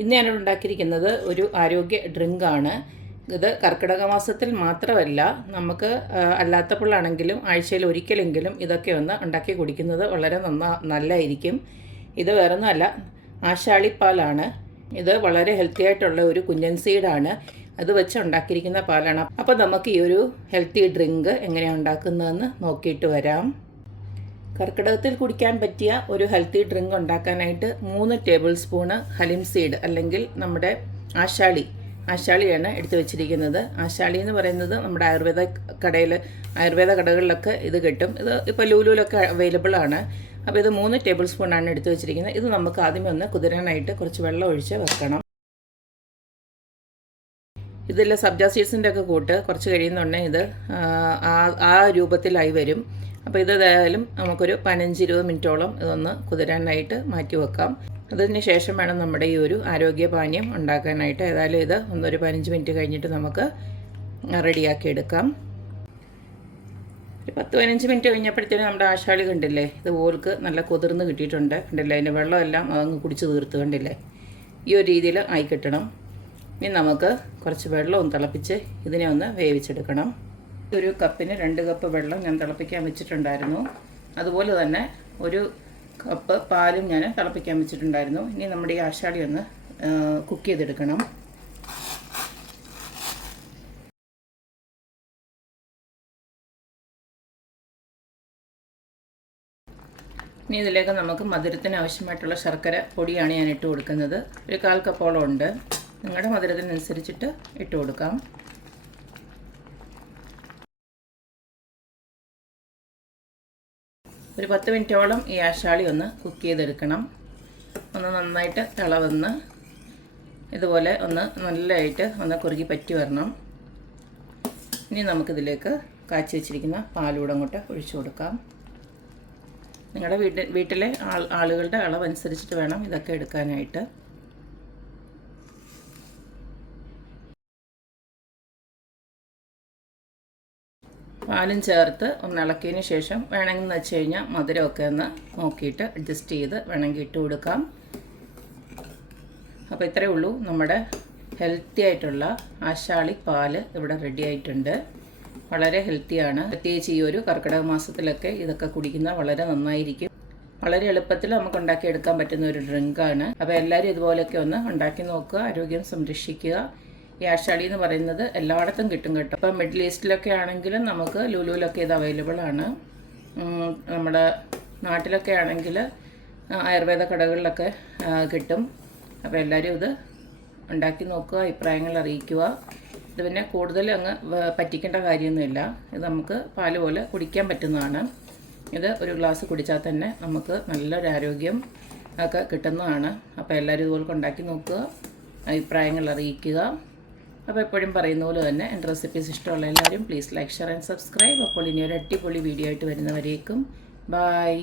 ഇന്ന് ഞാനിവിടെ ഉണ്ടാക്കിയിരിക്കുന്നത് ഒരു ആരോഗ്യ ഡ്രിങ്കാണ്. ഇത് കർക്കിടക മാസത്തിൽ മാത്രമല്ല, നമുക്ക് അല്ലാത്തപ്പോഴാണെങ്കിലും ആഴ്ചയിൽ ഒരിക്കലെങ്കിലും ഇതൊക്കെ ഒന്ന് ഉണ്ടാക്കി കുടിക്കുന്നത് വളരെ നല്ലതായിരിക്കും. ഇത് വേറൊന്നുമല്ല, ആശാളിപ്പാലാണ്. ഇത് വളരെ ഹെൽത്തി ആയിട്ടുള്ള ഒരു കുഞ്ഞൻ സീഡാണ്. അത് വെച്ച് ഉണ്ടാക്കിയിരിക്കുന്ന പാലാണ്. അപ്പോൾ നമുക്ക് ഈ ഒരു ഹെൽത്തി ഡ്രിങ്ക് എങ്ങനെയാണ് ഉണ്ടാക്കുന്നതെന്ന് നോക്കിയിട്ട് വരാം. കർക്കിടകത്തിൽ കുടിക്കാൻ പറ്റിയ ഒരു ഹെൽത്തി ഡ്രിങ്ക് ഉണ്ടാക്കാനായിട്ട് 3 ടേബിൾ സ്പൂണ് ഹലിം സീഡ് അല്ലെങ്കിൽ നമ്മുടെ ആശാളിയാണ് എടുത്തു വെച്ചിരിക്കുന്നത്. ആശാളി എന്ന് പറയുന്നത് നമ്മുടെ ആയുർവേദ കടകളിലൊക്കെ ഇത് കിട്ടും. ഇത് ഇപ്പോൾ ലൂലുവിലൊക്കെ അവൈലബിൾ ആണ്. അപ്പോൾ ഇത് 3 ടേബിൾ സ്പൂണാണ് എടുത്തു വെച്ചിരിക്കുന്നത്. ഇത് നമുക്ക് ആദ്യമേ ഒന്ന് കുതിരാനായിട്ട് കുറച്ച് വെള്ളം ഒഴിച്ച് വെക്കണം. ഇതിൽ സബ്ജ സീഡ്സിൻ്റെ ഒക്കെ കൂട്ട് കുറച്ച് കഴിയുന്നുണ്ടെങ്കിൽ ഇത് ആ രൂപത്തിലായി വരും. അപ്പോൾ ഇത് ഏതായാലും നമുക്കൊരു 15-20 മിനിറ്റോളം ഇതൊന്ന് കുതിരാനായിട്ട് മാറ്റി വെക്കാം. അതിന് ശേഷം വേണം നമ്മുടെ ഈ ഒരു ആരോഗ്യപാനീയം ഉണ്ടാക്കാനായിട്ട്. ഏതായാലും ഇത് ഒരു 15 മിനിറ്റ് കഴിഞ്ഞിട്ട് നമുക്ക് റെഡിയാക്കി എടുക്കാം. ഒരു 10-15 മിനിറ്റ് കഴിഞ്ഞപ്പോഴത്തേനും നമ്മുടെ ആശാളി കണ്ടില്ലേ, ഇത് ഓൾക്ക് നല്ല കുതിർന്ന് കിട്ടിയിട്ടുണ്ട്. കണ്ടില്ലേ, അതിൻ്റെ വെള്ളമെല്ലാം അതങ്ങ് കുടിച്ച് തീർത്ത്. കണ്ടില്ലേ, ഈ ഒരു രീതിയിൽ ആയി കിട്ടണം. ഇനി നമുക്ക് കുറച്ച് വെള്ളവും തിളപ്പിച്ച് ഇതിനെ ഒന്ന് വേവിച്ചെടുക്കണം. ഒരു കപ്പിന് 2 കപ്പ് വെള്ളം ഞാൻ തിളപ്പിക്കാൻ വെച്ചിട്ടുണ്ടായിരുന്നു. അതുപോലെ തന്നെ 1 കപ്പ് പാലും ഞാൻ തിളപ്പിക്കാൻ വെച്ചിട്ടുണ്ടായിരുന്നു. ഇനി നമ്മുടെ ഈ ആശാളി ഒന്ന് കുക്ക് ചെയ്തെടുക്കണം. ഇനി ഇതിലേക്ക് നമുക്ക് മധുരത്തിന് ആവശ്യമായിട്ടുള്ള ശർക്കര പൊടിയാണ് ഞാൻ ഇട്ട് കൊടുക്കുന്നത്. ഒരു 1/4 കപ്പോളം ഉണ്ട്. നിങ്ങളുടെ മധുരത്തിനനുസരിച്ചിട്ട് ഇട്ട് കൊടുക്കാം. ഒരു 10 മിനിറ്റോളം ഈ ആശാളി ഒന്ന് കുക്ക് ചെയ്തെടുക്കണം. ഒന്ന് നന്നായിട്ട് തിളവന്ന് ഇതുപോലെ ഒന്ന് നല്ലതായിട്ട് ഒന്ന് കുറുകി പറ്റി വരണം. ഇനി നമുക്കിതിലേക്ക് കാച്ചി വെച്ചിരിക്കുന്ന പാലൂടെ അങ്ങോട്ട് ഒഴിച്ചു കൊടുക്കാം. നിങ്ങളുടെ വീട്ടിലെ ആളുകളുടെ അളവനുസരിച്ചിട്ട് വേണം ഇതൊക്കെ എടുക്കാനായിട്ട്. പാലും ചേർത്ത് ഒന്ന് ഇളക്കിയതിന് ശേഷം വേണമെങ്കിൽ വെച്ച് കഴിഞ്ഞാൽ മധുരമൊക്കെ ഒന്ന് നോക്കിയിട്ട് അഡ്ജസ്റ്റ് ചെയ്ത് വേണമെങ്കിൽ ഇട്ട് കൊടുക്കാം. അപ്പോൾ ഇത്രയേ ഉള്ളൂ, നമ്മുടെ ഹെൽത്തി ആയിട്ടുള്ള ആശാളി പാല് ഇവിടെ റെഡി ആയിട്ടുണ്ട്. വളരെ ഹെൽത്തിയാണ്. പ്രത്യേകിച്ച് ഈ ഒരു കർക്കിടക മാസത്തിലൊക്കെ ഇതൊക്കെ കുടിക്കുന്നത് വളരെ നന്നായിരിക്കും. വളരെ എളുപ്പത്തിൽ നമുക്ക് ഉണ്ടാക്കിയെടുക്കാൻ പറ്റുന്ന ഒരു ഡ്രിങ്കാണ്. അപ്പോൾ എല്ലാവരും ഇതുപോലെയൊക്കെ ഒന്ന് ഉണ്ടാക്കി നോക്കുക, ആരോഗ്യം സംരക്ഷിക്കുക. ഈ ആശാളി എന്ന് പറയുന്നത് എല്ലായിടത്തും കിട്ടും കേട്ടോ. ഇപ്പം മിഡിൽ ഈസ്റ്റിലൊക്കെ ആണെങ്കിലും നമുക്ക് ലുലുവിലൊക്കെ ഇത് അവൈലബിൾ ആണ്. നമ്മുടെ നാട്ടിലൊക്കെ ആണെങ്കിൽ ആയുർവേദ കടകളിലൊക്കെ കിട്ടും. അപ്പോൾ എല്ലാവരും ഇത് ഉണ്ടാക്കി നോക്കുക, അഭിപ്രായങ്ങൾ അറിയിക്കുക. ഇത് പിന്നെ കൂടുതൽ അങ്ങ് പറ്റിക്കേണ്ട കാര്യമൊന്നുമില്ല. ഇത് നമുക്ക് പാല് പോലെ കുടിക്കാൻ പറ്റുന്നതാണ്. ഇത് ഒരു ഗ്ലാസ് കുടിച്ചാൽ തന്നെ നമുക്ക് നല്ലൊരു ആരോഗ്യം ഒക്കെ കിട്ടുന്നതാണ്. അപ്പോൾ എല്ലാവരും ഇതുപോലെ ഉണ്ടാക്കി നോക്കുക, അഭിപ്രായങ്ങൾ അറിയിക്കുക. അപ്പോൾ എപ്പോഴും പറയുന്ന പോലെ തന്നെ എൻ്റെ റെസിപ്പീസ് ഇഷ്ടമുള്ള എല്ലാവരും please like, share and subscribe. അപ്പോൾ ഇനി ഒരു അടിപൊളി വീഡിയോ ആയിട്ട് വരുന്നവരേക്കും ബൈ.